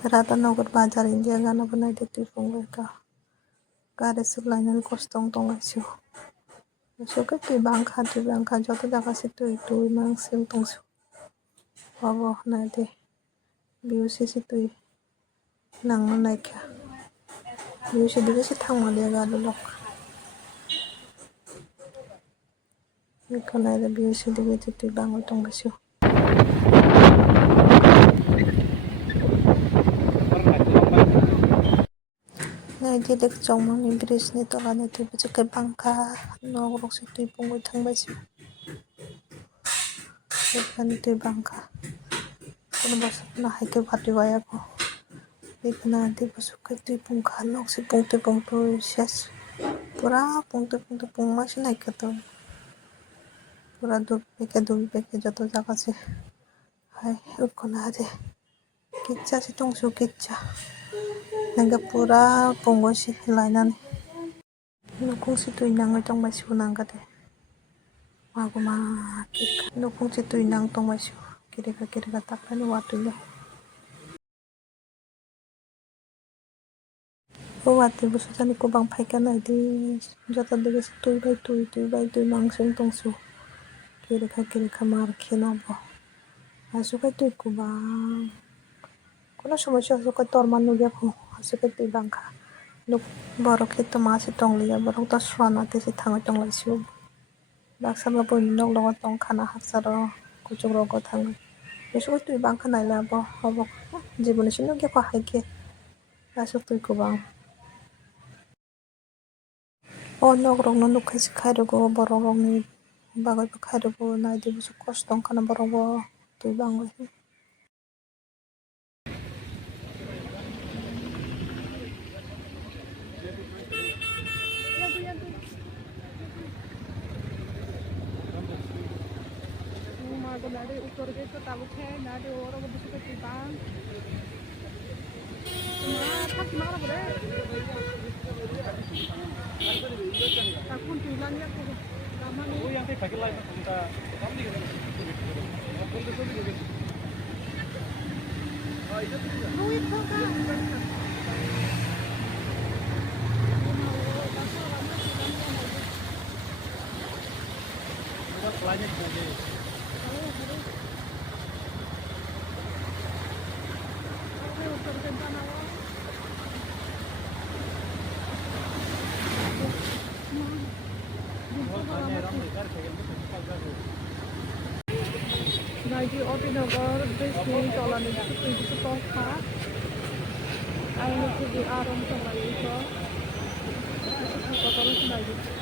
Rata nogur bazar India gana banai de fungai ka gare sulainen kostong tongasiu suka tui bangka joto jaga si tui mang sim tongsiu wabo nai de biusi si tui nang nai ka biusi dige si thang ma de ga lok nai de biusi dige tui bangoi tongasiu nai de dek chong mang ni bridge ni tola ni tui ke bangka nog rok si tui pungoi thangbai siu Ikan tui bangka kono basa na haike bhati waya ko ikana di basuka tui pungka lok si pungtu ses pura pungtu pung masih naik ke to pura dul peke joto jaga se hai ukona de kitcha si tongsu kitcha nanga pura pongo si lainan nukung si tui nangoi tongbai siu nangka de maguma nukung si tui nang tongbai siu kira takani watunya wati busu jani kubang phaika nai di jota dige si tui bai tui mangsung tongsu kira mar kheno bo asuka tui kubang kono সমস্যা asuka torman nugia ko asuka tui bangka nuk borok hito ma si tonglia borok to swana te si thangoi tonglai siu baksa ba boi nok logo tong khana haksaro kuchuk rogo thangoi asuka tui bangka nai labo hobo jiboni si nugia ko haike asuk tui kubang o nok rok no nukai si khairogo borok rok ni bagoi ba khairogo nai di busu kostong kana borok bo tui bangoi Nade ukur gitu tahu kan nade orang bisa ketibang tak marah bre takun tulan ya ko lama ni yang kayak pakai lain kita kami kan Luit kok kan banyak lagi Lagi Opinagar Disney jalan itu kota ayo di aram sama itu kotoran lagi